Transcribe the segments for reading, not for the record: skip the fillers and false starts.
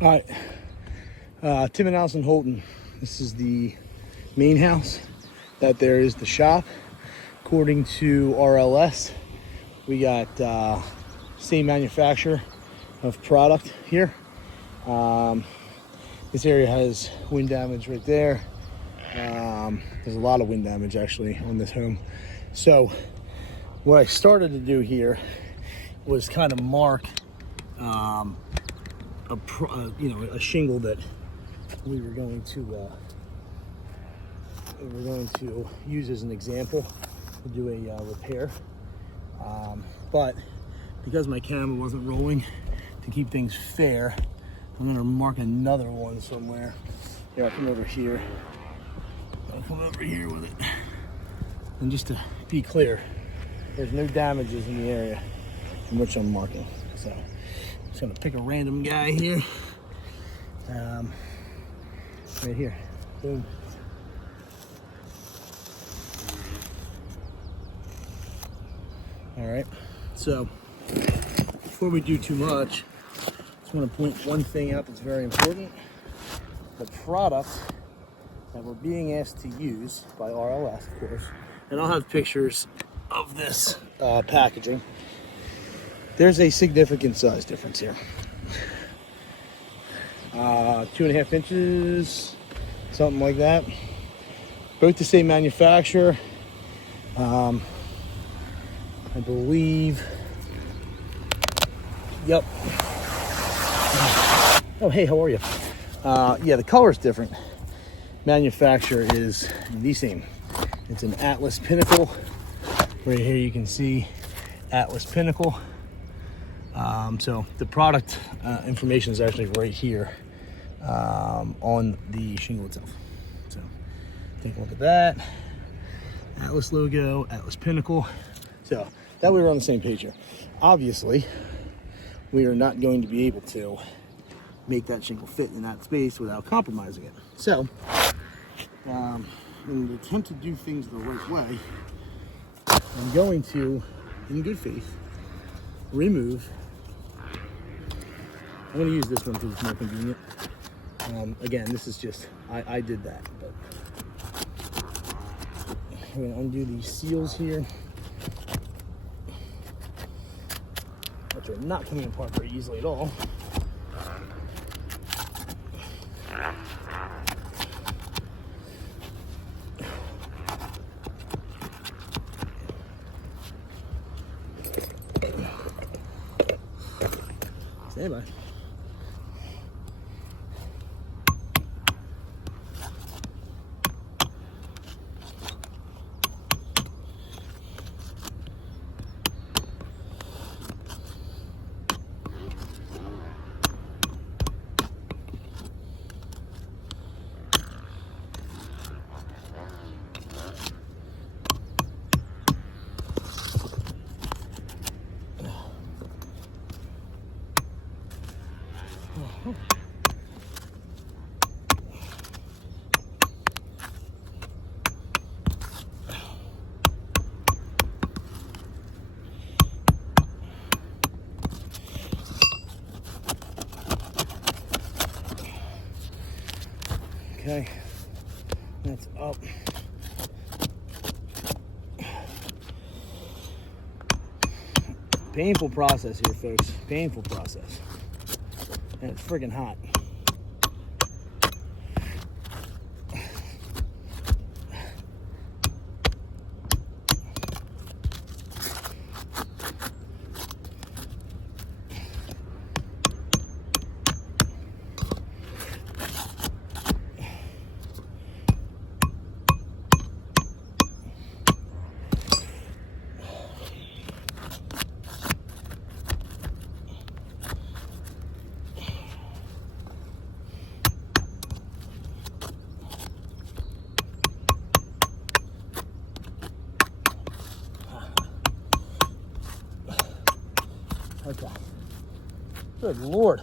All right, Tim and Allison Holton. This is the main house. That there is the shop. According to RLS, we got same manufacturer of product here. This area has wind damage right there. There's a lot of wind damage actually on this home. So what I started to do here was kind of mark a shingle that we were going to use as an example to do a repair. But because my camera wasn't rolling, to keep things fair, I'm going to mark another one somewhere. Here, I'll come over here. I'll come over here with it. And just to be clear, there's no damages in the area in which I'm marking. So I'm just going to pick a random guy here. Right here. Boom. All right. So before we do too much, I just want to point one thing out that's very important. The product that we're being asked to use by RLS, of course, and I'll have pictures of this packaging. There's a significant size difference here. 2.5 inches, something like that. Both the same manufacturer. I believe. Yep. Oh, hey, how are you? Yeah, the color is different. Manufacturer is the same. It's an Atlas Pinnacle. Right here you can see Atlas Pinnacle. So the product information is actually right here on the shingle itself. So take a look at that. Atlas logo, Atlas Pinnacle. So that way we're on the same page here. Obviously, we are not going to be able to make that shingle fit in that space without compromising it. So, in an attempt to do things the right way, I'm going to, in good faith, remove. I'm going to use this one because it's more convenient. Again, this is just, I did that. But I'm going to undo these seals here, which are not coming apart very easily at all. Stand by. Okay, that's up. Painful process here, folks. Painful process. And it's friggin' hot. Okay. Good Lord.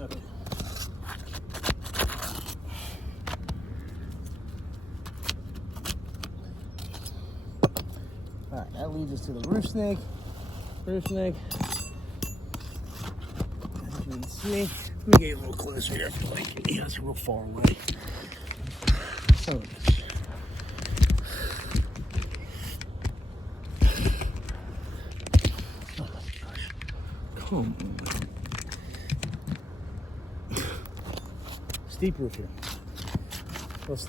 Okay. All right, that leads us to the roof snake. Spruce snake. As you can see, let me get you a little closer here. I feel like yeah, it's real far away. Some of this. Oh my gosh. Come on. Steep roof here. Let's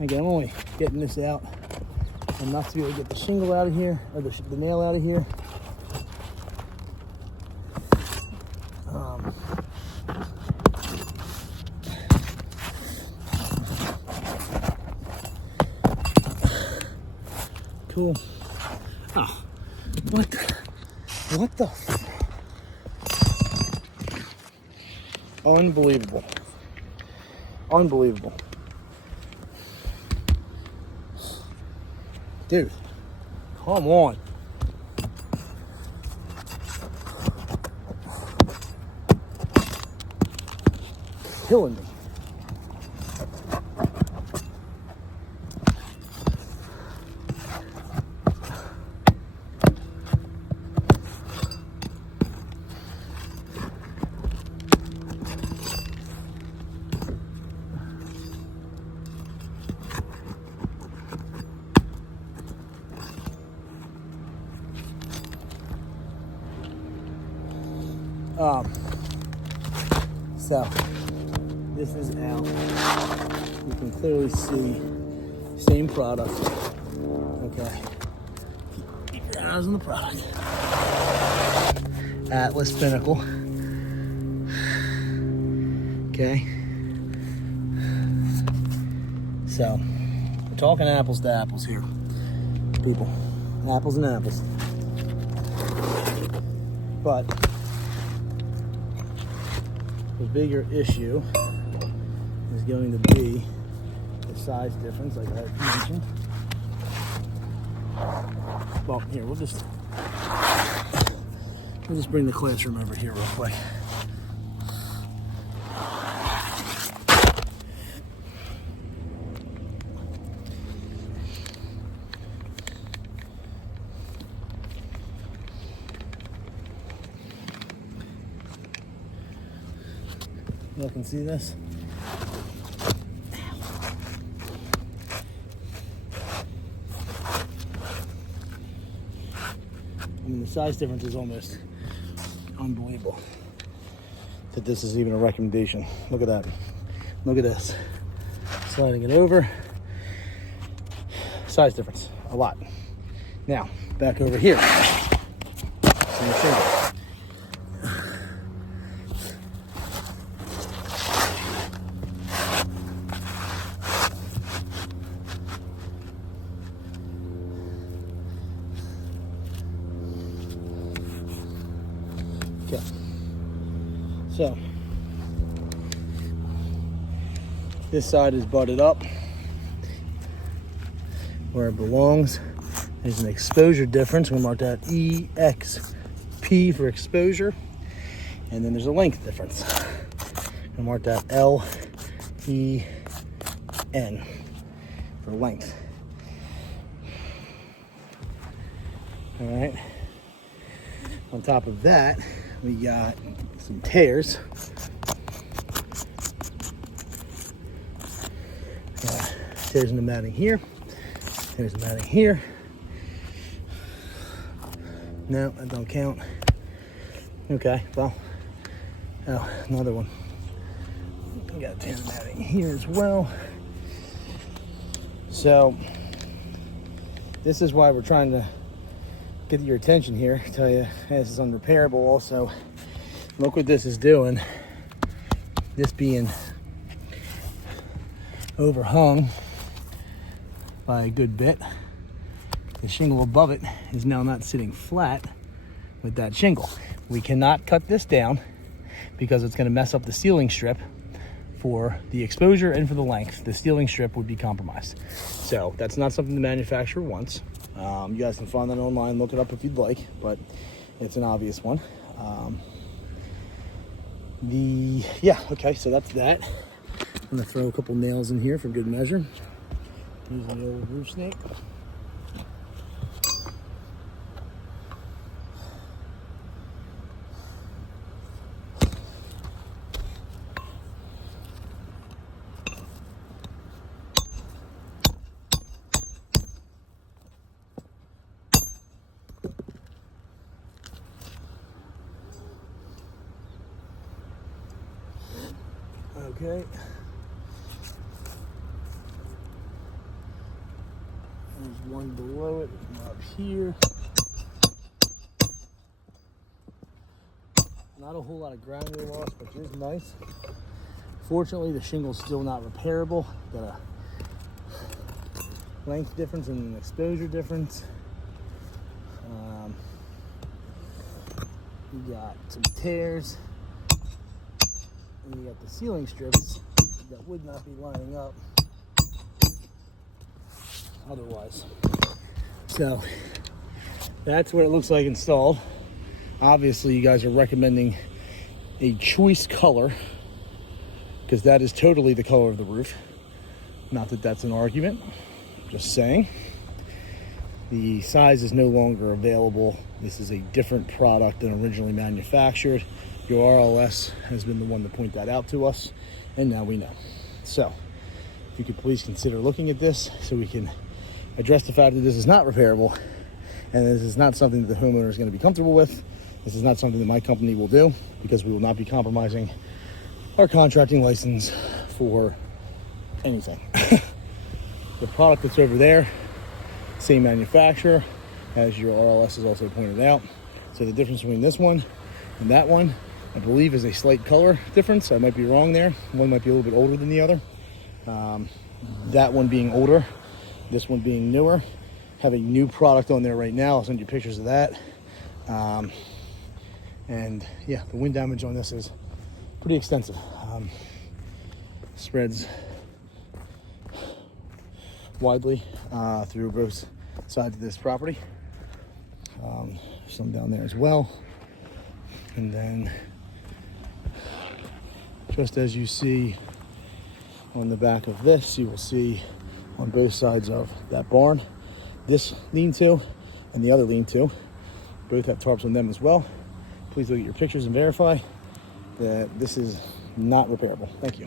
again, I'm only getting this out enough to be able to get the shingle out of here, or the nail out of here. Cool. Oh, what the? Unbelievable. Unbelievable. Dude, come on. Killing me. So this is out. You can clearly see same product. Okay. Keep your eyes on the product. Atlas Pinnacle. Okay. So we're talking apples to apples here, people. Apples and apples. But the bigger issue is going to be the size difference, like I mentioned. Well, here, we'll just bring the classroom over here real quick. You can see this. I mean, the size difference is almost unbelievable that this is even a recommendation. Look at that. Look at this. Sliding it over. Size difference, a lot. Now, back over here. Same thing. Okay. So this side is butted up where it belongs. There's an exposure difference. I'm gonna mark that EXP for exposure, and then there's a length difference. I'm gonna mark that LEN for length. All right. On top of that, we got some tears. Tears in the matting here. Tears in the matting here. No, that don't count. Okay, well, oh, another one. We got tears in the matting here as well. So, this is why we're trying to get your attention here. Tell you, hey, this is unrepairable. Also, look what this is doing. This being overhung by a good bit. The shingle above it is now not sitting flat with that shingle. We cannot cut this down because it's going to mess up the ceiling strip for the exposure and for the length. The ceiling strip would be compromised. So that's not something the manufacturer wants. You guys can find that online, look it up if you'd like, but it's an obvious one. Yeah, okay, so that's that. I'm gonna throw a couple nails in here for good measure. Using the old roof snake. Okay. There's one below it, up here. Not a whole lot of granular loss, which is nice. Fortunately, the shingle's still not repairable. Got a length difference and an exposure difference. You got some tears. And you got the ceiling strips that would not be lining up otherwise. So that's what it looks like installed. Obviously, you guys are recommending a choice color because that is totally the color of the roof. Not that that's an argument, just saying. The size is no longer available. This is a different product than originally manufactured. Your RLS has been the one to point that out to us, and now we know. So if you could please consider looking at this so we can address the fact that this is not repairable and this is not something that the homeowner is going to be comfortable with. This is not something that my company will do because we will not be compromising our contracting license for anything. The product that's over there, same manufacturer, as your RLS has also pointed out. So the difference between this one and that one, I believe, is a slight color difference. I might be wrong there. One might be a little bit older than the other. That one being older, this one being newer. Have a new product on there right now. I'll send you pictures of that. And yeah, the wind damage on this is pretty extensive. Spreads widely through both sides of this property. Some down there as well. And then just as you see on the back of this, you will see on both sides of that barn, this lean-to and the other lean-to both have tarps on them as well. Please look at your pictures and verify that this is not repairable. Thank you.